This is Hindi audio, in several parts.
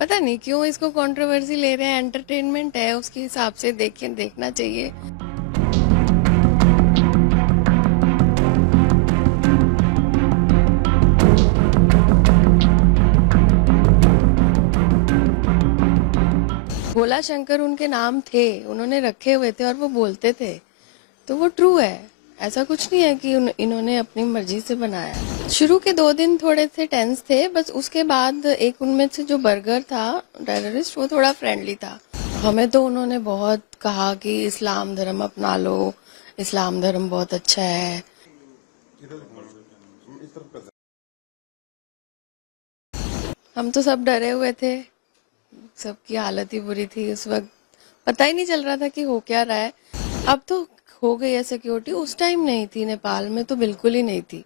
पता नहीं क्यों इसको कंट्रोवर्सी ले रहे हैं। एंटरटेनमेंट है, उसके हिसाब से देखना चाहिए। भोला शंकर उनके नाम थे, उन्होंने रखे हुए थे और वो बोलते थे, तो वो ट्रू है। ऐसा कुछ नहीं है कि इन्होंने अपनी मर्जी से बनाया। शुरू के 2 दिन थोड़े से टेंस थे, बस उसके बाद एक उनमें से जो बर्गर था टेररिस्ट, वो थोड़ा फ्रेंडली था। हमें तो उन्होंने बहुत कहा कि इस्लाम धर्म अपना लो, इस्लाम धर्म बहुत अच्छा है। हम तो सब डरे हुए थे, सबकी हालत ही बुरी थी उस वक्त। पता ही नहीं चल रहा था कि हो क्या रहा है। अब तो हो गई है सिक्योरिटी, उस टाइम नहीं थी। नेपाल में तो बिल्कुल ही नहीं थी,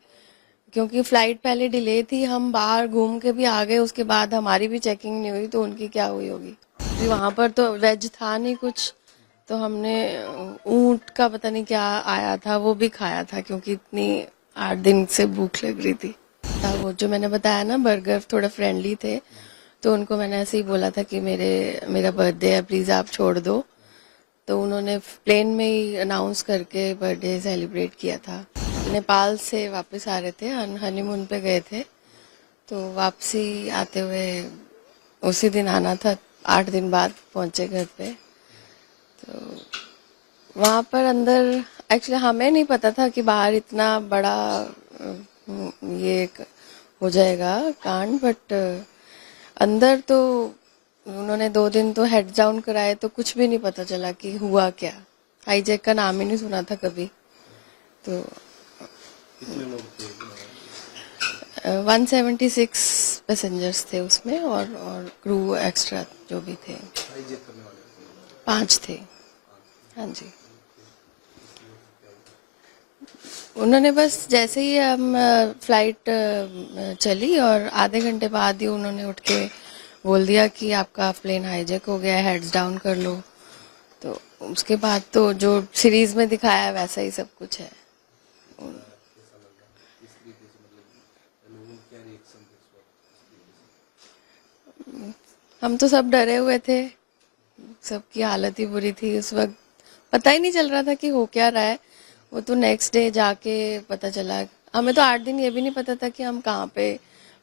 क्योंकि फ्लाइट पहले डिले थी। हम बाहर घूम के भी आ गए, उसके बाद हमारी भी चेकिंग नहीं हुई, तो उनकी क्या हुई होगी। वहां पर तो वेज था नहीं कुछ, तो हमने ऊंट का पता नहीं क्या आया था, वो भी खाया था, क्योंकि इतनी 8 दिन से भूख लग रही थी। वो जो मैंने बताया ना, बर्गर थोड़ा फ्रेंडली थे, तो उनको मैंने ऐसे ही बोला था कि मेरा बर्थडे है, प्लीज़ आप छोड़ दो। तो उन्होंने प्लेन में ही अनाउंस करके बर्थडे सेलिब्रेट किया था। नेपाल से वापस आ रहे थे, हनीमून पे गए थे, तो वापसी आते हुए उसी दिन आना था। 8 दिन बाद पहुंचे घर पे। तो वहाँ पर अंदर एक्चुअली हमें नहीं पता था कि बाहर इतना बड़ा ये हो जाएगा कांड, बट अंदर तो उन्होंने 2 दिन तो हेड डाउन कराए, तो कुछ भी नहीं पता चला कि हुआ क्या। हाईजैक का नाम ही नहीं सुना था कभी। तो 176 पैसेंजर्स थे उसमें, और क्रू एक्स्ट्रा जो भी थे 5 थे। हाँ जी। उन्होंने बस जैसे ही हम फ्लाइट चली और आधे घंटे बाद ही उन्होंने उठ के बोल दिया कि आपका प्लेन हाईजैक हो गया है, हेड्स डाउन कर लो। तो उसके बाद तो जो सीरीज में दिखाया है वैसा ही सब कुछ है। हम तो सब डरे हुए थे, सबकी हालत ही बुरी थी उस वक्त। पता ही नहीं चल रहा था कि हो क्या रहा है। वो तो नेक्स्ट डे जाके पता चला। हमें तो 8 दिन ये भी नहीं पता था कि हम कहाँ पे,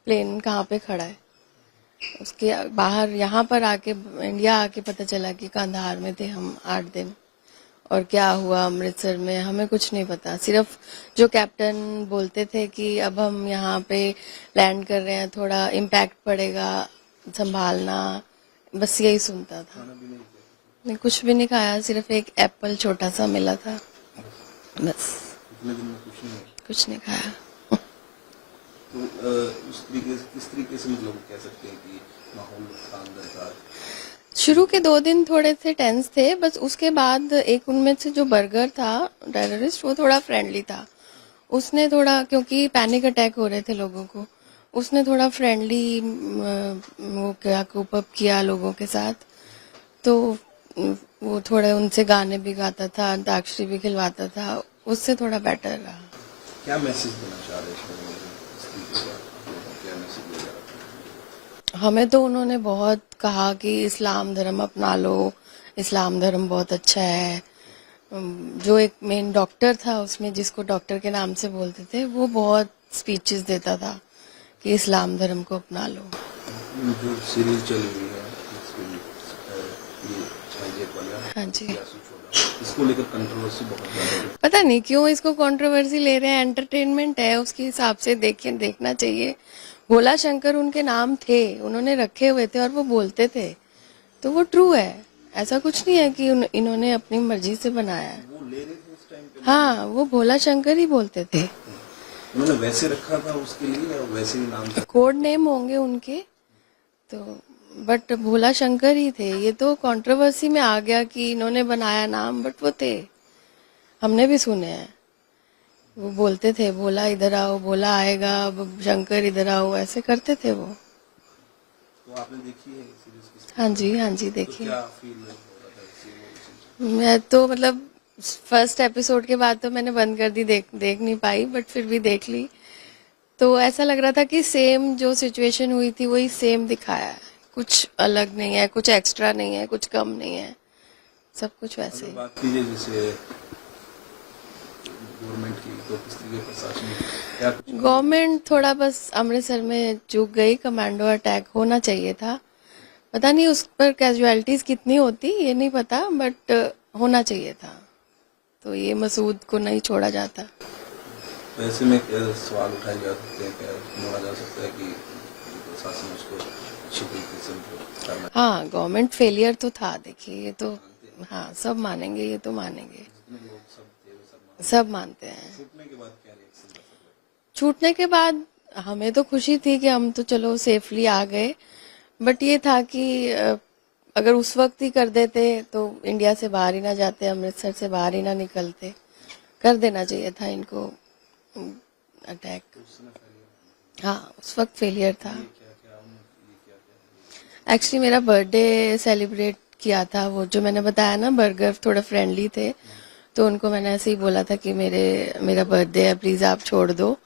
प्लेन कहाँ पे खड़ा है। उसके बाहर यहाँ पर आके, इंडिया आके पता चला कि कंधार में थे हम 8 दिन। और क्या हुआ अमृतसर में हमें कुछ नहीं पता। सिर्फ जो कैप्टन बोलते थे कि अब हम यहाँ पे लैंड कर रहे हैं, थोड़ा इम्पैक्ट पड़ेगा, संभालना, बस यही सुनता था। नहीं, कुछ भी नहीं खाया, सिर्फ एक एप्पल छोटा सा मिला था, बस। कुछ नहीं खाया। तो किस तरीके से मतलब कह सकते हैं कि माहौल था अंदर का? शुरू के 2 दिन थोड़े से टेंस थे, बस उसके बाद एक उनमें से जो बर्गर था टेररिस्ट, वो थोड़ा फ्रेंडली था। उसने थोड़ा, क्योंकि पैनिक अटैक हो रहे थे लोगों को, उसने थोड़ा फ्रेंडली वो क्या कोप अप किया लोगों के साथ। तो वो थोड़े उनसे गाने भी गाता था, अंताक्षरी भी खिलवाता था, उससे थोड़ा बेटर रहा। क्या मैसेज देना चाह रहे हैं इस तरीके से? क्या मैसेज दे रहा है? हमें तो उन्होंने बहुत कहा कि इस्लाम धर्म अपना लो, इस्लाम धर्म बहुत अच्छा है। जो एक मेन डॉक्टर था उसमें, जिसको डॉक्टर के नाम से बोलते थे, वो बहुत स्पीचेस देता था कि इस्लाम धर्म को अपना लो। जो सीरीज चल रही है ये हाईजैक वाला, हाँ जी। इसको लेकर कंट्रोवर्सी बहुत ज्यादा है। पता नहीं क्यों इसको कंट्रोवर्सी ले रहे हैं। एंटरटेनमेंट है, उसके हिसाब से देखना चाहिए। भोला शंकर उनके नाम थे, उन्होंने रखे हुए थे और वो बोलते थे, तो वो ट्रू है। ऐसा कुछ नहीं है कि इन्होंने अपनी मर्जी से बनाया है। वो ले रहे थे उस टाइम पे? हाँ, वो भोला शंकर ही बोलते थे। उन्होंने वैसे रखा था उसके लिए, या वैसे ही नाम था? कोड नेम होंगे उनके, तो बट भोला शंकर ही थे। ये तो कंट्रोवर्सी में आ गया कि इन्होंने बनाया नाम, बट वो थे, हमने भी सुने हैं। वो बोलते थे, बोला इधर आओ, बोला आएगा, अब शंकर इधर आओ, ऐसे करते थे वो। तो आपने देखी है सीरीज किस? हाँ जी, हाँ जी, तो देखिए। क्या फील हो रहा था इससे? मैं तो मतलब फर्स्ट एपिसोड के बाद तो मैंने बंद कर दी, देख नहीं पाई, बट फिर भी देख ली। तो ऐसा लग रहा था कि सेम जो सिचुएशन हुई थी वही सेम दिखाया है। कुछ अलग नहीं है, कुछ एक्स्ट्रा नहीं है, कुछ कम नहीं है, सब कुछ वैसे अगर ही। बात कीजिए जैसे गवर्नमेंट की, तो किस तरीके प्रशासन क्या कुछ गवर्नमेंट थोड़ा बस अमृतसर में चूक गई, कमांडो अटैक होना चाहिए था। पता नहीं उस पर कैजुअलिटीज कितनी होती ये नहीं पता, बट होना चाहिए था, तो ये मसूद को नहीं छोड़ा जाता। तो ऐसे में क्या सवाल उठाए जा सकते हैं, क्या बोला जा सकता है कि प्रशासन उसको अच्छी तरीके से मतलब करना हाँ, गवर्नमेंट फेलियर तो था, देखिए ये तो, हाँ सब मानेंगे, ये तो मानेंगे, जितने लोग सब थे वो सब सब मानते हैं। छूटने के बाद क्या रिएक्शन था सब लोग? छूटने के बाद हमें तो खुशी थी कि हम तो चलो सेफली आ गए, बट ये था कि अगर उस वक्त ही कर देते तो इंडिया से बाहर ही ना जाते, अमृतसर से बाहर ही ना निकलते। कर देना चाहिए था इनको अटैक। उस समय पहले हाँ, उस वक्त फेलियर था। क्या क्या ये क्या क्या एक्चुअली मेरा बर्थडे सेलिब्रेट किया था, वो जो मैंने बताया ना, बर्गर थोड़ा फ्रेंडली थे, तो उनको मैंने ऐसे ही बोला था कि मेरा बर्थडे है, प्लीज़ आप छोड़ दो।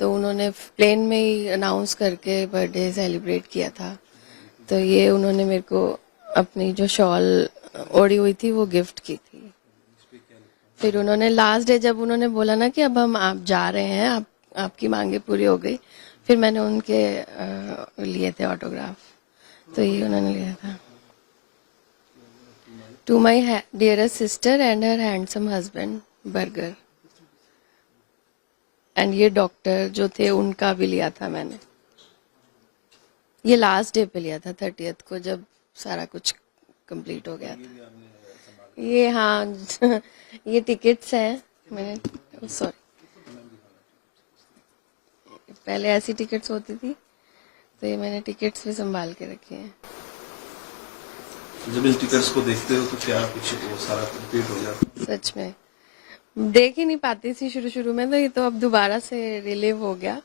तो उन्होंने प्लेन में ही अनाउंस करके बर्थडे सेलिब्रेट किया था। तो ये उन्होंने मेरे को अपनी जो शॉल ओढ़ी हुई थी वो गिफ्ट की थी। फिर उन्होंने लास्ट डे जब उन्होंने बोला ना कि अब हम आप जा रहे हैं, आपकी मांगे पूरी हो गई, फिर मैंने उनके लिए थे ऑटोग्राफ, तो ये उन्होंने लिया था। To my dearest sister and her handsome husband burger, and ये डॉक्टर जो थे उनका भी लिया था मैंने। ये लास्ट डे पे लिया था, 30th को, जब सारा कुछ कंप्लीट हो गया था। ये हाँ ये टिकट्स हैं, मैंने सॉरी, पहले ऐसी टिकट्स होती थी, तो ये मैंने टिकट्स भी संभाल के रखी हैं। जब इन टिकट्स को देखते हो तो क्या कुछ वो सारा कंप्लीट हो जाता है? सच में देख ही नहीं पाती थी शुरू शुरू में, तो ये तो अब दोबारा से रिलीव हो गया।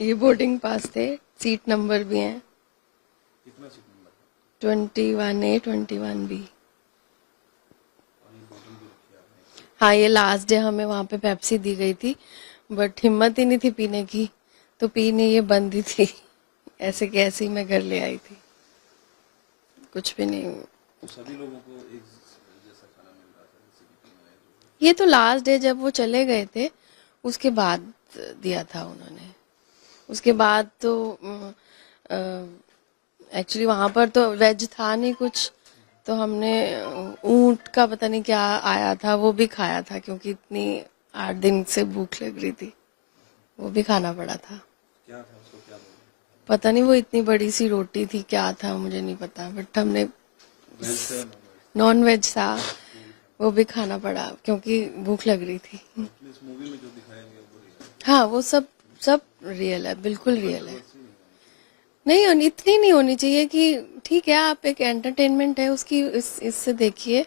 ये बोर्डिंग पास थे, सीट नंबर भी हैं, कितना सीट नंबर 21A 21B। और ये बोतल भी रखी आपने? हाँ, ये लास्ट डे हमें वहाँ पे पेप्सी दी गई थी, बट हिम्मत ही नहीं थी पीने की, तो पी नहीं, ये बंद ही थी। ऐसे कि ऐसे ही मैं घर ले आई थी, कुछ भी नहीं। तो सभी लोगों को एक जैसा खाना मिल रहा था, जैसे कि टीम है ये तो लास्ट डे जब वो चले गए थे उसके बाद दिया था उन्होंने। उसके बाद तो एक्चुअली वहाँ पर तो वेज था नहीं कुछ, तो हमने ऊंट का पता नहीं क्या आया था वो भी खाया था, क्योंकि इतनी 8 दिन से भूख लग रही थी, वो भी खाना पड़ा था। क्या था उसको क्या बोलते पता नहीं वो इतनी बड़ी सी रोटी थी, क्या था मुझे नहीं पता, बट हमने वेज थे नॉन वेज था, वो भी खाना पड़ा क्योंकि भूख लग रही थी। इस मूवी में जो दिखाया गया वो रियल है? हाँ, वो सब सब रियल है, बिल्कुल रियल है। नहीं होनी, इतनी नहीं होनी चाहिए कि ठीक है आप एक एंटरटेनमेंट है उसकी, इससे देखिए,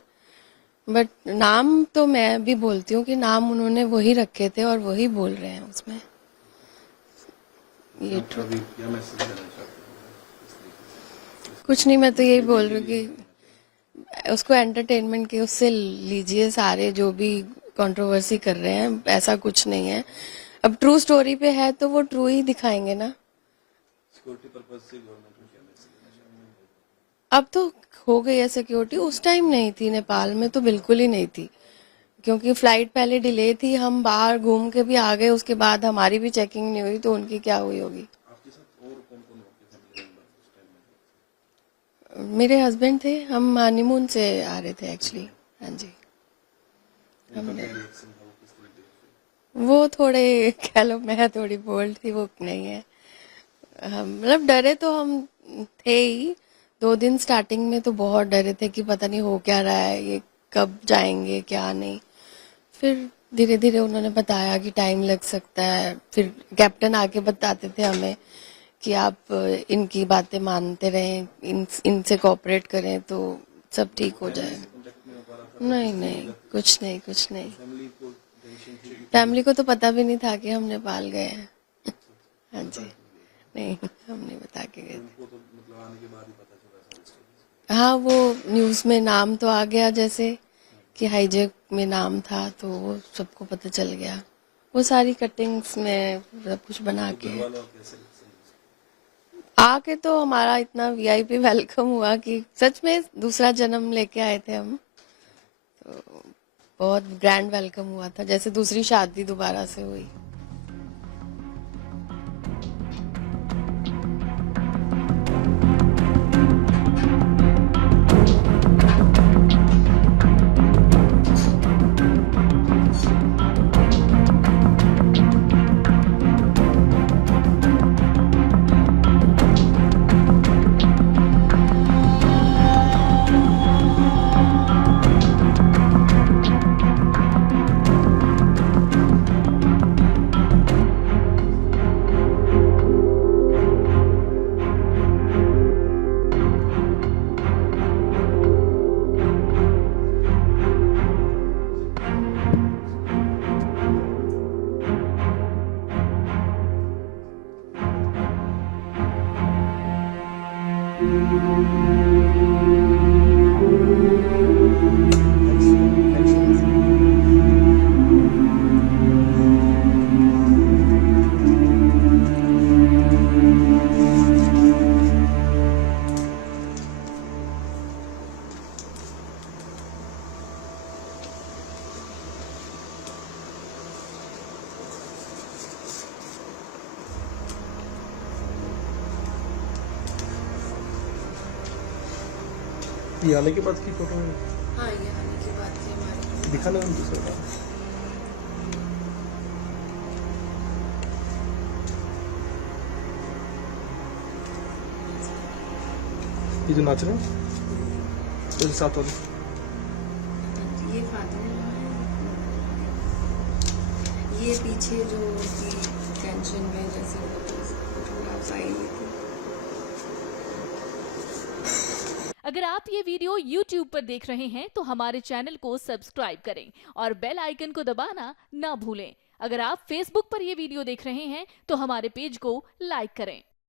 बट नाम तो मैं भी बोलती हूँ कि नाम उन्होंने वही रखे थे और वही बोल रहे हैं उसमें। ये आप अभी क्या मैसेज देना चाहते हैं इस तरीके से? कुछ नहीं, मैं तो यही बोल रही हूँ कि उसको एंटरटेनमेंट के उससे लीजिए, सारे जो भी कंट्रोवर्सी कर रहे हैं, ऐसा कुछ नहीं है। अब ट्रू स्टोरी पे है तो वो ट्रू ही दिखाएंगे ना। सिक्योरिटी पर्पज से गवर्नमेंट को क्या मैसेज देना चाहते हैं? अब तो हो गई है सिक्योरिटी, उस टाइम नहीं थी, नेपाल में तो बिल्कुल ही नहीं थी, क्योंकि फ्लाइट पहले डिले थी, हम बाहर घूम के भी आ गए, उसके बाद हमारी भी चेकिंग नहीं हुई, तो उनकी क्या हुई होगी। आपके साथ और कौन कौन होते फैमिली मेंबर उस टाइम में? मेरे हस्बैंड थे, हम हनीमून से आ रहे थे एक्चुअली। हाँ जी। उनका हमने क्या रिएक्शन था, वो किस तरीके से? वो थोड़े कह लो, मैं थोड़ी बोल्ड थी, वो नहीं है। हम मतलब डरे तो हम थे ही, 2 दिन स्टार्टिंग में तो बहुत डरे थे कि पता नहीं हो क्या रहा है, ये कब जाएंगे क्या नहीं। फिर धीरे धीरे उन्होंने बताया कि टाइम लग सकता है, फिर कैप्टन आके बताते थे हमें कि आप इनकी बातें मानते रहें, इनसे कोऑपरेट करें तो सब ठीक हो जाए। कॉन्टेक्ट नहीं हो पा रहा था नहीं नहीं, कुछ नहीं, कुछ नहीं। फैमिली को टेंशन थी कि फैमिली को तो पता भी नहीं था कि हम नेपाल गए हैं। हाँ जी, नहीं हम नहीं बता के गए थे। उनको तो मतलब आने के बाद ही पता चला सारी स्टोरी। हाँ, वो न्यूज़ में नाम तो आ गया, जैसे कि हाईजैक में नाम था, तो वो सबको पता चल गया। वो सारी कटिंग्स में सब कुछ बना के घर वालों कैसे आके तो हमारा इतना वीआईपी वेलकम हुआ कि सच में दूसरा जन्म लेके आए थे हम। तो बहुत ग्रैंड वेलकम हुआ था, जैसे दूसरी शादी दोबारा से हुई। ये आने के बाद की फोटो है, हाँ, ये आने की बात थी हमारी। दिखाना है दूसरा का। ये जो नाच रहे हैं ये साथ वाले, ये फातिमा है, ये पीछे जो उनकी टेंशन में जैसे फोटोग्राफ्स आई हुई थी। अगर आप ये वीडियो YouTube पर देख रहे हैं तो हमारे चैनल को सब्सक्राइब करें और बेल आइकन को दबाना ना भूलें। अगर आप Facebook पर ये वीडियो देख रहे हैं तो हमारे पेज को लाइक करें।